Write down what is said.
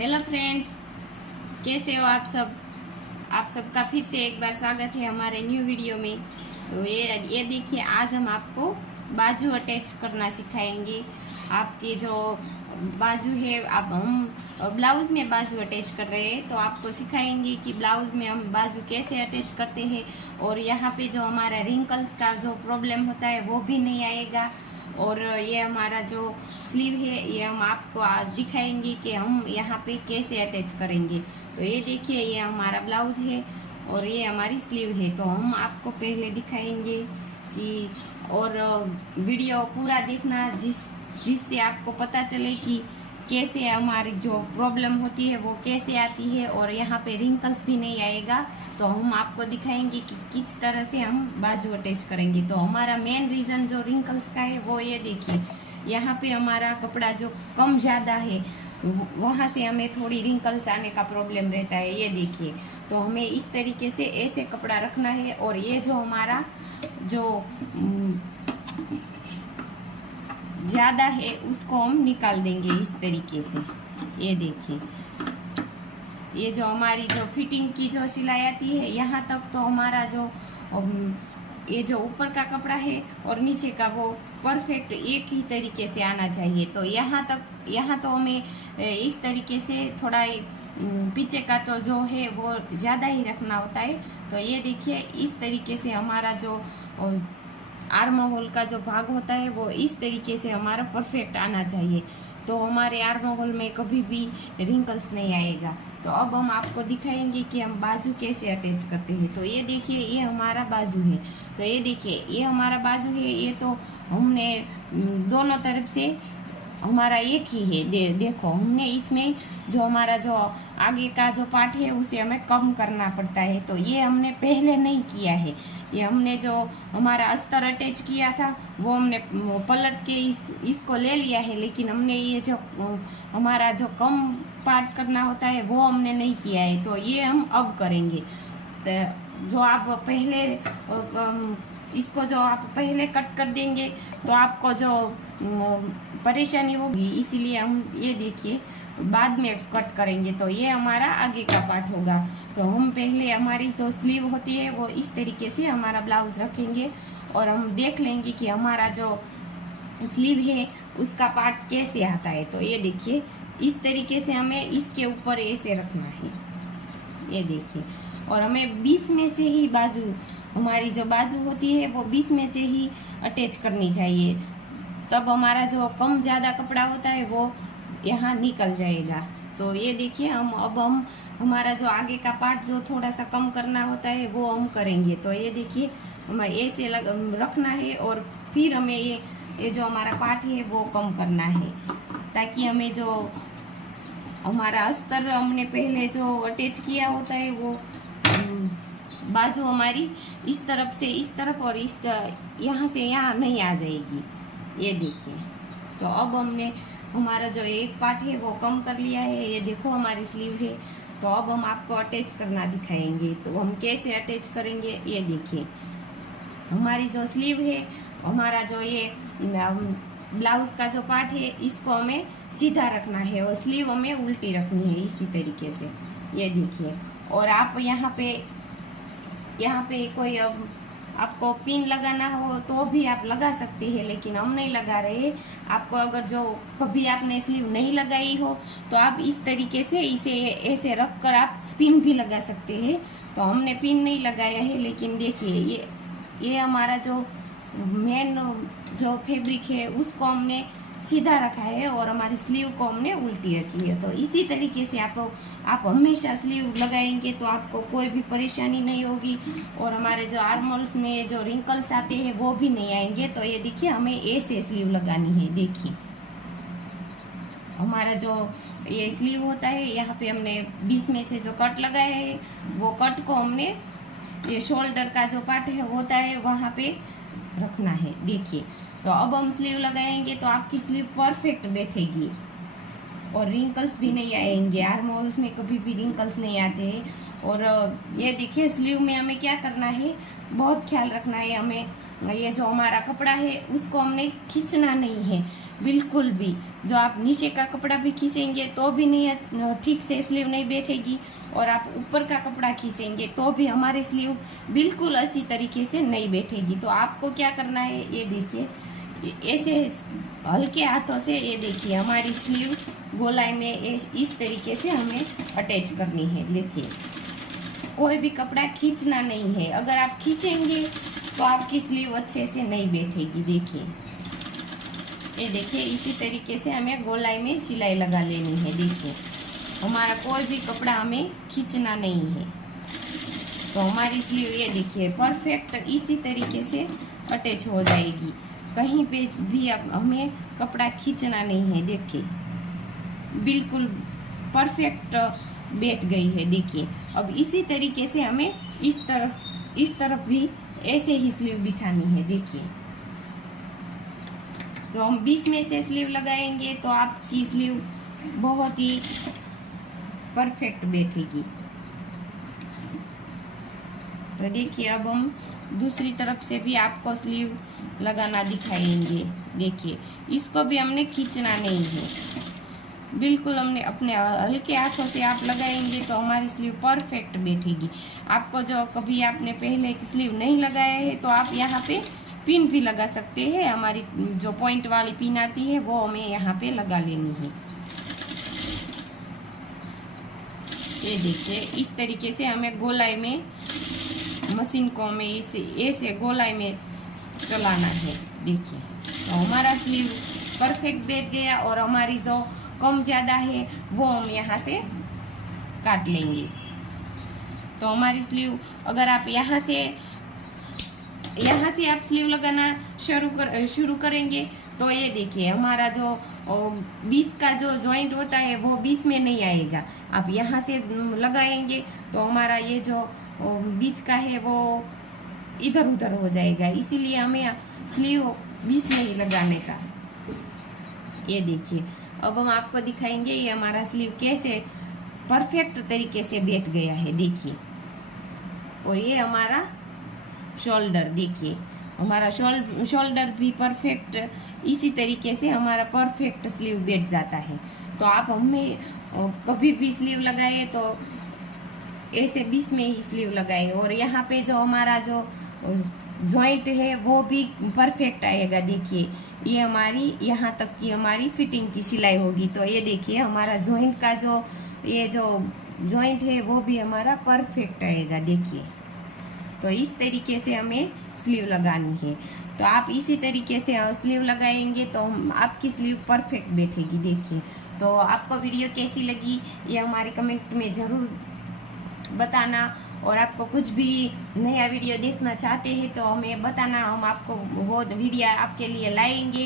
Hello friends, कैसे हो आप सब। आप सबका फिर से एक बार स्वागत है हमारे न्यू वीडियो में। तो ये देखिए, आज हम आपको बाजू अटैच करना सिखाएंगे। आपकी जो बाजू है, अब हम ब्लाउज में बाजू अटैच कर रहे हैं, तो आपको सिखाएंगे कि ब्लाउज में हम बाजू कैसे अटैच करते हैं। और यहाँ पे जो हमारा रिंकल्स का जो प्रॉब्लम होता है वो भी नहीं आएगा। और ये हमारा जो स्लीव है, ये हम आपको आज दिखाएंगे कि हम यहाँ पे कैसे अटैच करेंगे। तो ये देखिए, ये हमारा ब्लाउज है और ये हमारी स्लीव है। तो हम आपको पहले दिखाएंगे कि, और वीडियो पूरा देखना जिससे आपको पता चले कि कैसे हमारी जो प्रॉब्लम होती है वो कैसे आती है, और यहाँ पे रिंकल्स भी नहीं आएगा। तो हम आपको दिखाएंगे कि किस तरह से हम बाजू अटैच करेंगे। तो हमारा मेन रीज़न जो रिंकल्स का है वो ये देखिए, यहाँ पे हमारा कपड़ा जो कम ज़्यादा है वहाँ से हमें थोड़ी रिंकल्स आने का प्रॉब्लम रहता है। ये देखिए, तो हमें इस तरीके से ऐसे कपड़ा रखना है, और ये जो हमारा जो ज़्यादा है उसको हम निकाल देंगे इस तरीके से। ये देखिए, ये जो हमारी जो फिटिंग की जो सिलाई आती है, यहाँ तक तो हमारा जो ये जो ऊपर का कपड़ा है और नीचे का वो परफेक्ट एक ही तरीके से आना चाहिए। तो यहाँ तो हमें इस तरीके से थोड़ा पीछे का तो जो है वो ज़्यादा ही रखना होता है। तो ये देखिए, इस तरीके से हमारा जो आर्म होल का जो भाग होता है वो इस तरीके से हमारा परफेक्ट आना चाहिए। तो हमारे आर्म होल में कभी भी रिंकल्स नहीं आएगा। तो अब हम आपको दिखाएंगे कि हम बाजू कैसे अटैच करते हैं। तो ये देखिए, ये हमारा बाजू है। तो ये देखिए, ये हमारा बाजू है। ये तो हमने दोनों तरफ से हमारा एक ही है। देखो, हमने इसमें जो हमारा जो आगे का जो पार्ट है उसे हमें कम करना पड़ता है। तो ये हमने पहले नहीं किया है। ये हमने जो हमारा अस्तर अटैच किया था वो हमने पलट के इसको ले लिया है, लेकिन हमने ये जो हमारा जो कम पार्ट करना होता है वो हमने नहीं किया है। तो ये हम अब करेंगे। तो जो आप पहले इसको जो आप पहले कट कर देंगे तो आपको जो परेशानी होगी, इसीलिए हम ये देखिए बाद में कट करेंगे। तो ये हमारा आगे का पार्ट होगा। तो हम पहले हमारी जो स्लीव होती है वो इस तरीके से हमारा ब्लाउज रखेंगे, और हम देख लेंगे कि हमारा जो स्लीव है उसका पार्ट कैसे आता है। तो ये देखिए, इस तरीके से हमें इसके ऊपर ऐसे रखना है। ये देखिए, और हमें बीच में से ही बाजू, हमारी जो बाजू होती है वो बीच में से ही अटैच करनी चाहिए। तब हमारा जो कम ज़्यादा कपड़ा होता है वो यहाँ निकल जाएगा। तो ये देखिए, हम हमारा जो आगे का पार्ट जो थोड़ा सा कम करना होता है वो हम करेंगे। तो ये देखिए, हमें ऐसे रखना है, और फिर हमें ये जो हमारा पार्ट है वो कम करना है, ताकि हमें जो हमारा अस्तर हमने पहले जो अटैच किया होता है वो बाजू हमारी इस तरफ से इस तरफ और इस यहाँ से यहाँ नहीं आ जाएगी। ये देखिए, तो अब हमने हमारा जो एक पार्ट है वो कम कर लिया है। ये देखो, हमारी स्लीव है। तो अब हम आपको अटैच करना दिखाएंगे। तो हम कैसे अटैच करेंगे, ये देखिए, हमारी जो स्लीव है, हमारा जो ये ब्लाउज का जो पार्ट है इसको हमें सीधा रखना है, और स्लीव हमें उल्टी रखनी है इसी तरीके से। ये देखिए, और आप यहाँ पे कोई अब आपको पिन लगाना हो तो भी आप लगा सकते हैं, लेकिन हम नहीं लगा रहे। आपको अगर जो कभी आपने स्लीव नहीं लगाई हो तो आप इस तरीके से इसे ऐसे रख कर आप पिन भी लगा सकते हैं। तो हमने पिन नहीं लगाया है, लेकिन देखिए, ये हमारा जो मेन जो फैब्रिक है उसको हमने सीधा रखा है, और हमारी स्लीव को हमने उल्टी रखी है। तो इसी तरीके से आप हमेशा स्लीव लगाएंगे तो आपको कोई भी परेशानी नहीं होगी, और हमारे जो आर्महोल्स में जो रिंकल्स आते हैं वो भी नहीं आएंगे। तो ये देखिए, हमें ऐसे स्लीव लगानी है। देखिए, हमारा जो ये स्लीव होता है, यहाँ पे हमने बीच में से जो कट लगाया है वो कट को हमने ये शोल्डर का जो पार्ट है होता है वहाँ पे रखना है। देखिए, तो अब हम स्लीव लगाएंगे तो आपकी स्लीव परफेक्ट बैठेगी और रिंकल्स भी नहीं आएंगे। आर्म होल्स में कभी भी रिंकल्स नहीं आते हैं। और ये देखिए, स्लीव में हमें क्या करना है, बहुत ख्याल रखना है हमें ये जो हमारा कपड़ा है उसको हमने खींचना नहीं है बिल्कुल भी। जो आप नीचे का कपड़ा भी खींचेंगे तो भी नहीं ठीक से स्लीव नहीं बैठेगी, और आप ऊपर का कपड़ा खींचेंगे तो भी हमारे स्लीव बिल्कुल अच्छी तरीके से नहीं बैठेगी। तो आपको क्या करना है, ये देखिए, ऐसे हल्के हाथों से ये देखिए हमारी स्लीव गोलाई में इस तरीके से हमें अटैच करनी है। देखिए कोई भी कपड़ा खींचना नहीं है, अगर आप खींचेंगे तो आपकी स्लीव अच्छे से नहीं बैठेगी। देखिए ये देखिए इसी तरीके से हमें गोलाई में सिलाई लगा लेनी है। देखिए हमारा कोई भी कपड़ा हमें खींचना नहीं है, तो हमारी स्लीव ये देखिए परफेक्ट इसी तरीके से अटैच हो जाएगी। कहीं पे भी हमें कपड़ा खींचना नहीं है। देखिए बिल्कुल परफेक्ट बैठ गई है। देखिए अब इसी तरीके से हमें इस तरफ भी ऐसे ही स्लीव बिठानी है। देखिए तो हम बीच में से स्लीव लगाएंगे तो आपकी स्लीव बहुत ही परफेक्ट बैठेगी। तो देखिए अब हम दूसरी तरफ से भी आपको स्लीव लगाना दिखाएंगे। देखिए इसको भी हमने खींचना नहीं है, बिल्कुल हमने अपने हल्के हाथों से आप लगाएंगे तो हमारी स्लीव परफेक्ट बैठेगी। आपको जो कभी आपने पहले की स्लीव नहीं लगाया है तो आप यहाँ पे पिन भी लगा सकते हैं। हमारी जो पॉइंट वाली पिन आती है वो हमें यहाँ पे लगा लेनी है। ये देखिए इस तरीके से हमें गोलाई में मशीन को हमें ऐसे गोलाई में चलाना है। देखिए तो हमारा स्लीव परफेक्ट बैठ गया, और हमारी जो कम ज़्यादा है वो हम यहाँ से काट लेंगे। तो हमारी स्लीव अगर आप यहाँ से आप स्लीव लगाना शुरू करेंगे तो ये देखिए हमारा जो बीच का जो जॉइंट होता है वो बीच में नहीं आएगा। आप यहाँ से लगाएंगे तो हमारा ये जो बीच का है वो इधर उधर हो जाएगा, इसीलिए हमें स्लीव बीच में ही लगाने का। ये देखिए अब हम आपको दिखाएंगे ये हमारा स्लीव कैसे परफेक्ट तरीके से बैठ गया है। देखिए और ये हमारा शोल्डर, देखिए हमारा शोल्डर भी परफेक्ट इसी तरीके से हमारा परफेक्ट स्लीव बैठ जाता है। तो आप हमें कभी भी स्लीव लगाए तो ऐसे बीच में ही स्लीव लगाए, और यहाँ पे जो हमारा जो जॉइंट है वो भी परफेक्ट आएगा। देखिए ये हमारी यहाँ तक की हमारी फिटिंग की सिलाई होगी। तो ये देखिए हमारा जॉइंट का जो ये जो जॉइंट है वो भी हमारा परफेक्ट आएगा। देखिए तो इस तरीके से हमें स्लीव लगानी है। तो आप इसी तरीके से स्लीव लगाएंगे तो आपकी स्लीव परफेक्ट बैठेगी। देखिए तो आपको वीडियो कैसी लगी ये हमारे कमेंट में ज़रूर बताना, और आपको कुछ भी नया वीडियो देखना चाहते हैं तो हमें बताना, हम आपको वो वीडियो आपके लिए लाएंगे।